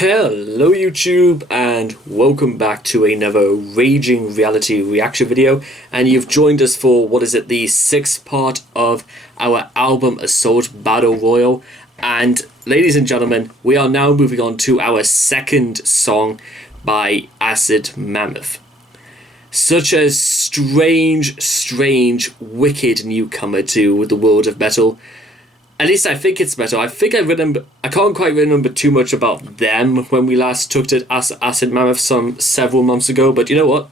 Hello YouTube and welcome back to another Raging Reality reaction video, and you've joined us for, what is it, the sixth part of our album Assault Battle Royal. And ladies and gentlemen, we are now moving on to our second song by Acid Mammoth. Such a strange, wicked newcomer to the world of metal. At least I think it's metal. I can't quite remember too much about them when we last took to Acid Mammoth several months ago, but you know what?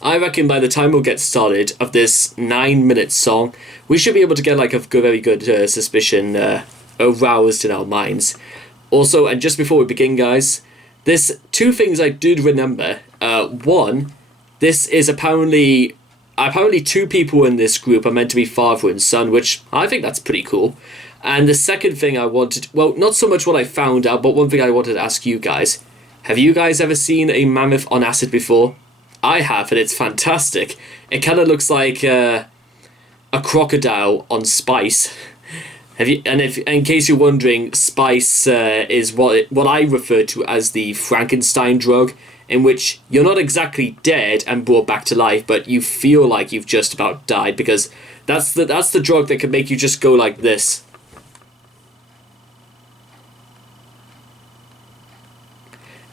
I reckon by the time we'll get started of this 9-minute song, we should be able to get like a very good suspicion aroused in our minds. Also, and just before we begin, guys, there's two things I did remember. One, this is apparently two people in this group are meant to be father and son, which I think that's pretty cool. And the second thing I wanted, well, not so much what I found out, but one thing I wanted to ask you guys. Have you guys ever seen a mammoth on acid before? I have, and it's fantastic. It kind of looks like a crocodile on spice. In case you're wondering, spice is what I refer to as the Frankenstein drug, in which you're not exactly dead and brought back to life, but you feel like you've just about died, because that's the drug that can make you just go like this.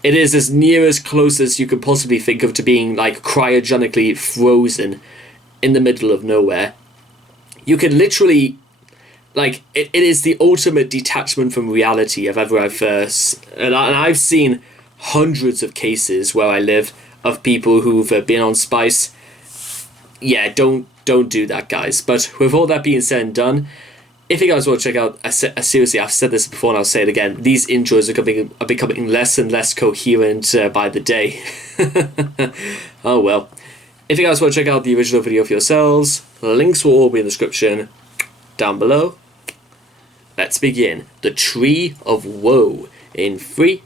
It is as near as close as you could possibly think of to being like cryogenically frozen in the middle of nowhere. You can literally, like, it is the ultimate detachment from reality if ever I've seen hundreds of cases where I live of people who've been on spice. Yeah, don't do that, guys. But with all that being said and done, if you guys want to check out, seriously, I've said this before and I'll say it again, these intros are becoming less and less coherent by the day. Oh well. If you guys want to check out the original video for yourselves, links will all be in the description down below. Let's begin. The Tree of Woe in 3,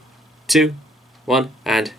2, 1, and...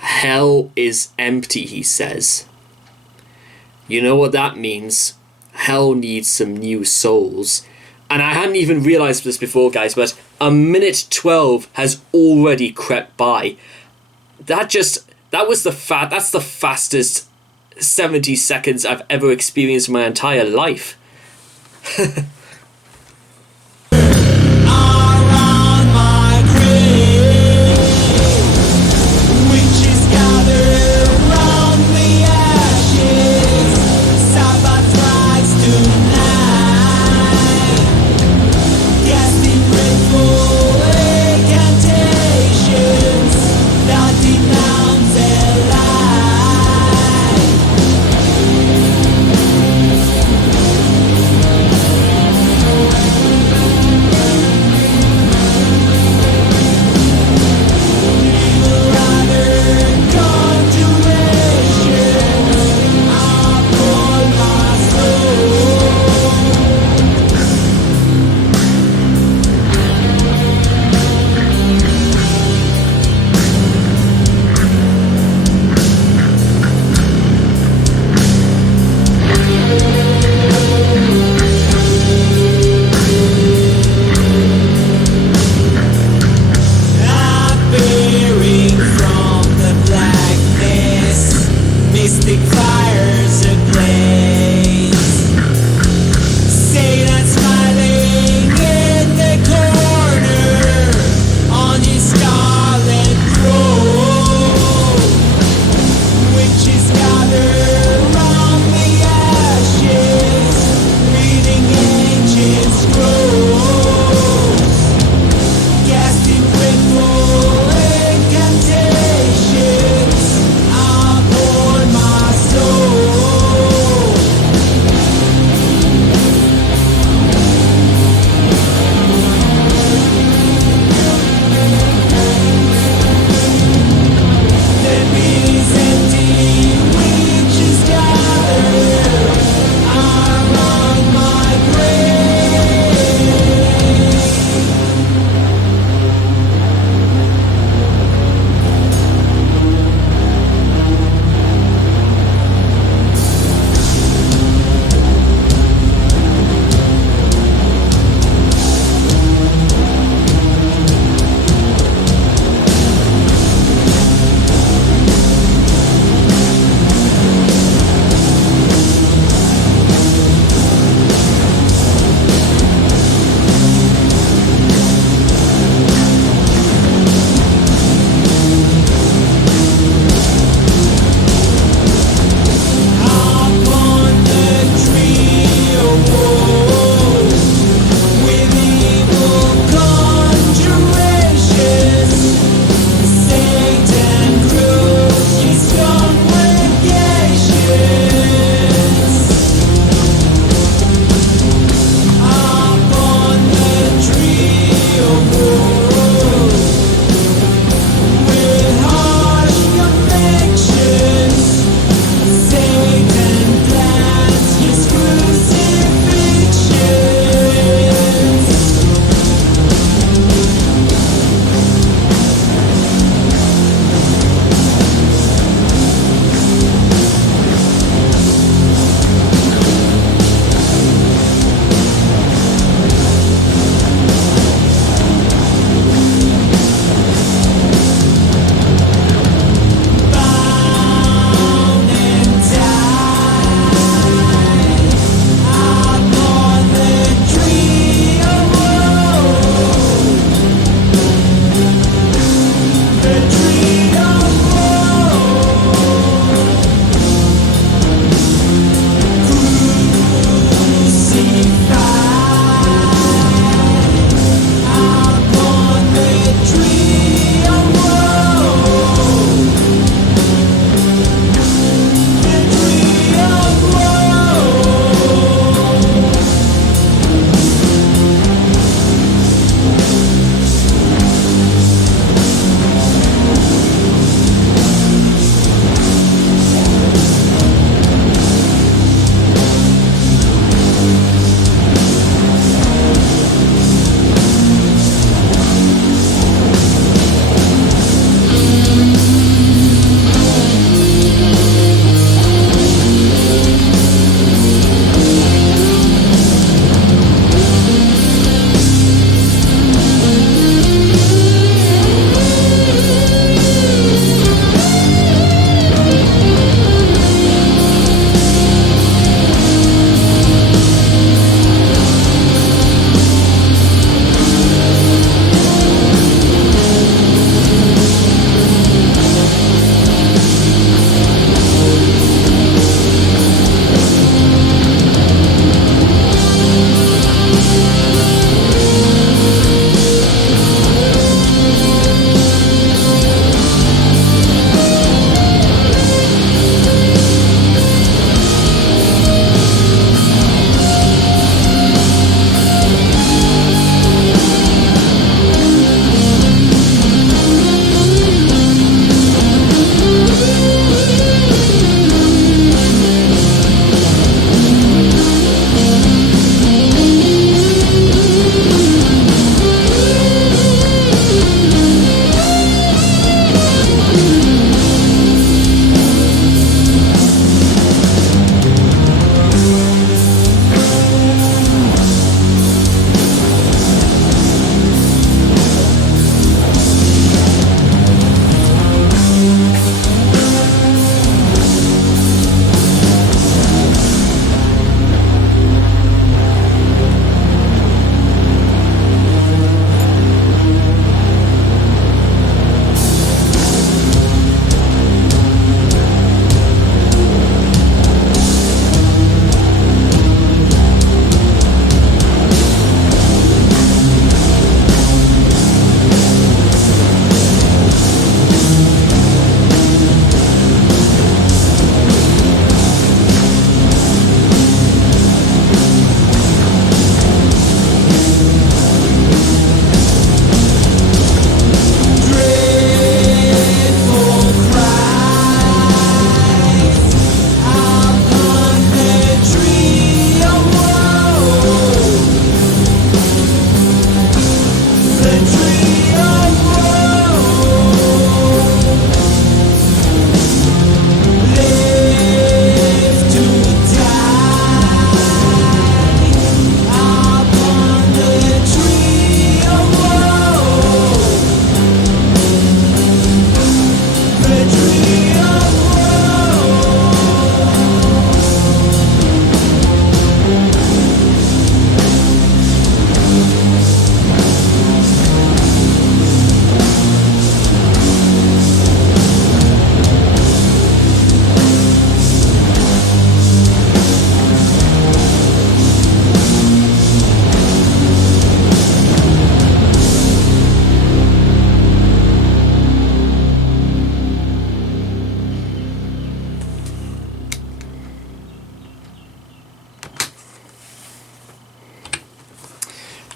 Hell is empty, he says. You know what that means? Hell needs some new souls. And I hadn't even realised this before, guys, but a minute 12 has already crept by. That's the fastest 70 seconds I've ever experienced in my entire life.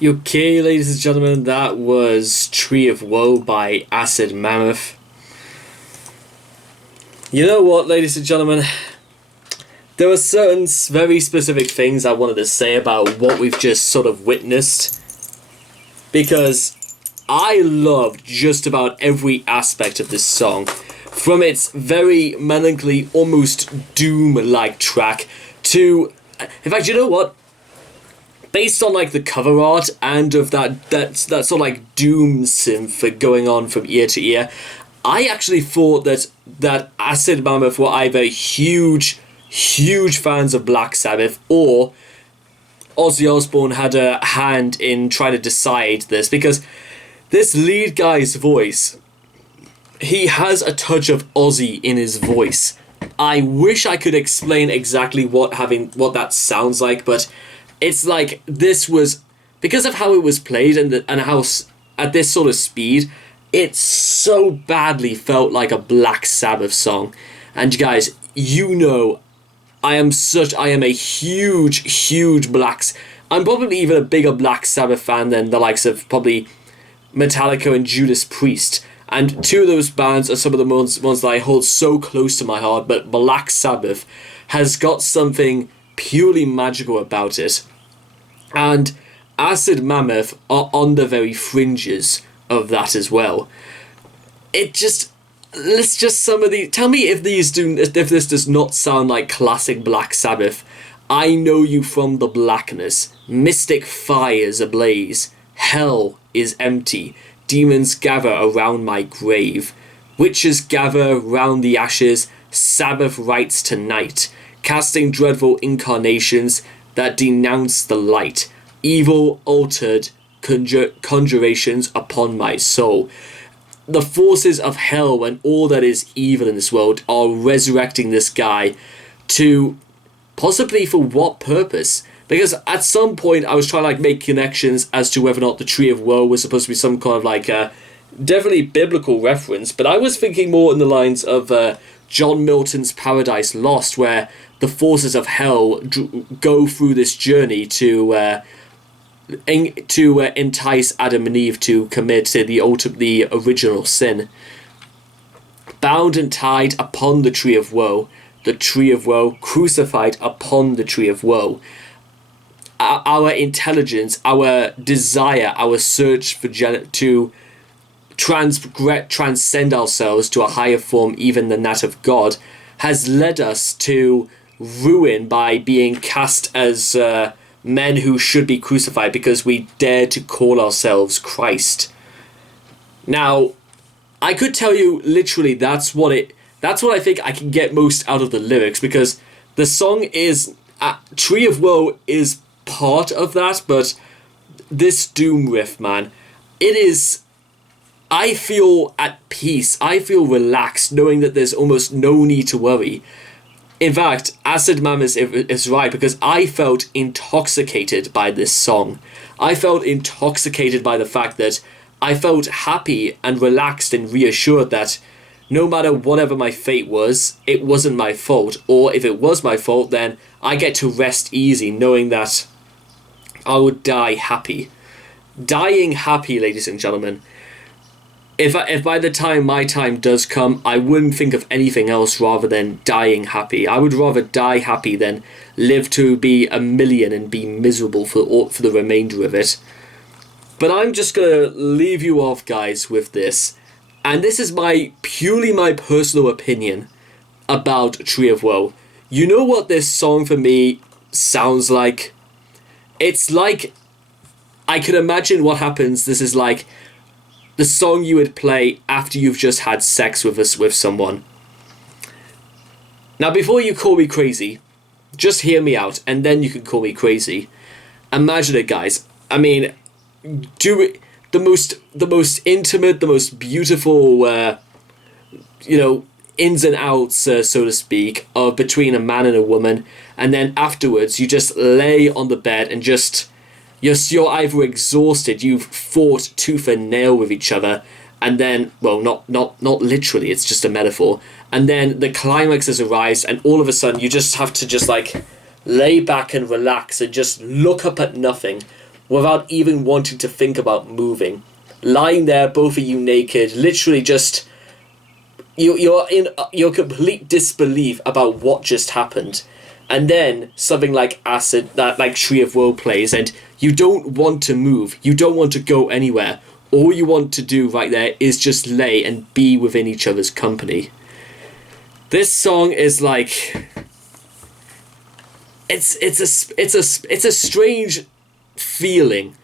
Okay, ladies and gentlemen, that was Tree of Woe by Acid Mammoth. You know what, ladies and gentlemen? There are certain very specific things I wanted to say about what we've just sort of witnessed, because I loved just about every aspect of this song. From its very melancholy, almost doom-like track to... In fact, you know what? Based on like the cover art and of that sort of like doom synth going on from ear to ear, I actually thought that Acid Mammoth were either huge fans of Black Sabbath, or Ozzy Osbourne had a hand in trying to decide this, because this lead guy's voice, he has a touch of Ozzy in his voice. I wish I could explain exactly what that sounds like, but it's like this was, because of how it was played and how at this sort of speed, it so badly felt like a Black Sabbath song. And guys, you know, I am a huge I'm probably even a bigger Black Sabbath fan than the likes of probably Metallica and Judas Priest. And two of those bands are some of the ones that I hold so close to my heart, but Black Sabbath has got something purely magical about it. And Acid Mammoth are on the very fringes of that as well. Let's just some of these. Tell me if this does not sound like classic Black Sabbath. I know you from the blackness. Mystic fires ablaze. Hell is empty. Demons gather around my grave. Witches gather round the ashes. Sabbath rites tonight, casting dreadful incarnations that denounce the light, evil altered conjurations upon my soul. The forces of hell and all that is evil in this world are resurrecting this guy to possibly for what purpose? Because at some point I was trying to like make connections as to whether or not the Tree of Woe was supposed to be some kind of like definitely biblical reference, but I was thinking more in the lines of John Milton's Paradise Lost, where the forces of hell go through this journey to entice Adam and Eve to commit the original sin. Bound and tied upon the Tree of Woe, crucified upon the Tree of Woe. Our intelligence, our desire, our search for to transcend ourselves to a higher form even than that of God, has led us to ruin by being cast as men who should be crucified because we dare to call ourselves Christ. Now, I could tell you literally that's what I think I can get most out of the lyrics, because the song is Tree of Woe is part of that, but this doom riff, man, it is. I feel at peace. I feel relaxed knowing that there's almost no need to worry. In fact, Acid Mammoth is right, because I felt intoxicated by this song. I felt intoxicated by the fact that I felt happy and relaxed and reassured that no matter whatever my fate was, it wasn't my fault. Or if it was my fault, then I get to rest easy knowing that I would die happy. Dying happy, ladies and gentlemen. If by the time my time does come, I wouldn't think of anything else rather than dying happy. I would rather die happy than live to be 1,000,000 and be miserable for the remainder of it. But I'm just gonna leave you off, guys, with this. And this is purely my personal opinion about Tree of Woe. You know what this song for me sounds like? It's like, I could imagine what happens. This is like the song you would play after you've just had sex with someone. Now, before you call me crazy, just hear me out, and then you can call me crazy. Imagine it, guys. I mean, do it. The most intimate, the most beautiful, ins and outs, so to speak, of between a man and a woman, and then afterwards you just lay on the bed and just you're either exhausted, you've fought tooth and nail with each other, and then, well, not literally, it's just a metaphor, and then the climax has arrived, and all of a sudden you just have to just like lay back and relax and just look up at nothing without even wanting to think about moving, lying there, both of you naked, literally just you're in your complete disbelief about what just happened. And then something like Tree of Woe plays, and you don't want to move, you don't want to go anywhere. All you want to do right there is just lay and be within each other's company. This song is like, it's a strange feeling,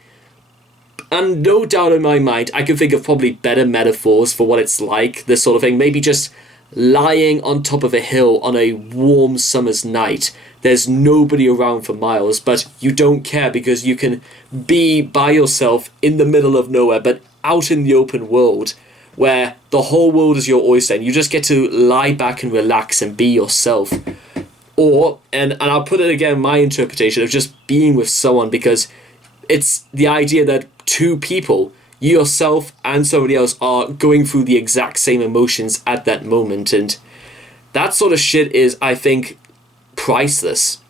and no doubt in my mind I can think of probably better metaphors for what it's like, this sort of thing. Maybe just lying on top of a hill on a warm summer's night. There's nobody around for miles, but you don't care because you can be by yourself in the middle of nowhere, but out in the open world where the whole world is your oyster and you just get to lie back and relax and be yourself. Or, and I'll put it again, my interpretation of just being with someone, because it's the idea that two people, you yourself and somebody else, are going through the exact same emotions at that moment, and that sort of shit is, I think, priceless.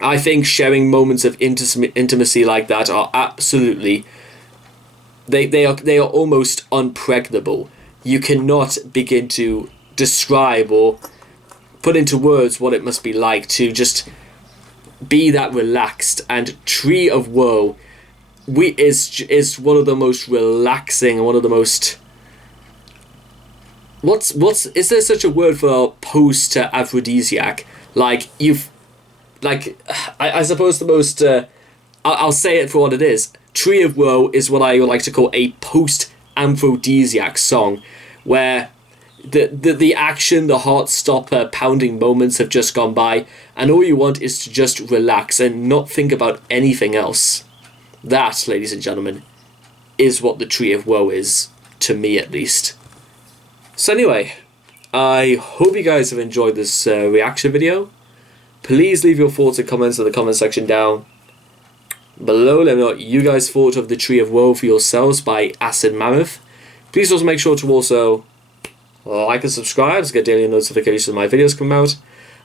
I think sharing moments of intimacy like that are absolutely, they are almost unpregnable. You cannot begin to describe or put into words what it must be like to just be that relaxed. And Tree of Woe is one of the most relaxing and one of the most, is there such a word for post aphrodisiac? Like, I suppose the most I'll say it for what it is. Tree of Woe is what I would like to call a post aphrodisiac song, where the action, the heart stopper pounding moments have just gone by, and all you want is to just relax and not think about anything else. That, ladies and gentlemen, is what the Tree of Woe is, to me at least. So anyway, I hope you guys have enjoyed this reaction video. Please leave your thoughts and comments in the comment section down below. Let me know what you guys thought of the Tree of Woe for yourselves by Acid Mammoth. Please also make sure to also like and subscribe to get daily notifications when my videos come out.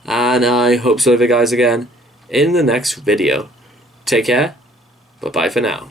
And I hope to see you guys again in the next video. Take care. Bye-bye for now.